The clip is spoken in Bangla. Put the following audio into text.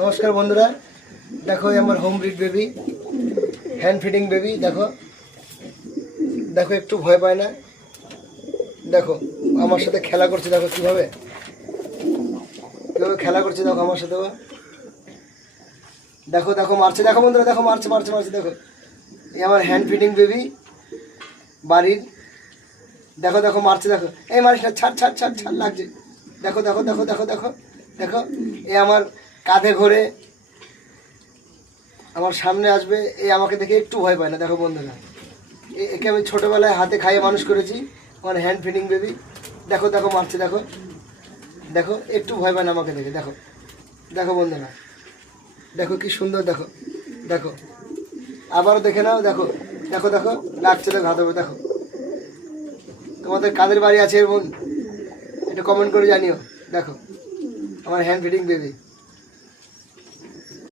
नमस्कार बंधुरा देखो ये home breed baby hand feeding baby देखो देखो एकटू भय पाय ना देखो आमार साथे खेला करछे देखो किभाबे खेला करछे देखो आमार साथे देखो देखो मारछे देखो बंधुरा देखो मारछे मारछे मारछे देखो ये आमार हैंड फिडिंग बेबी बाड़ीर देखो देखो मारछे देखो ए मारिस ना छाड़ छाड़ छाड़ छाड़ लागछे देखो देखो देखो देखो देखो देखो ये आमार काँधे घोरे আমার সামনে আসবে এই আমাকে দেখে একটু ভয় পায় না দেখো বন্ধুরা একে আমি ছোটবেলায় হাতে খাইয়ে মানুষ করেছি আমার হ্যান্ড ফিডিং বেবি দেখো দেখো মারছে দেখো দেখো একটু ভয় পায় না আমাকে দেখে দেখো দেখো বন্ধুরা দেখো কি সুন্দর দেখো দেখো আবারও দেখে নাও দেখো দেখো দেখো লাগছে দেখো হাতে দেখো তোমাদের কাদের বাড়ি আছে বোন একটু কমেন্ট করে জানিও দেখো আমার হ্যান্ড ফিডিং বেবি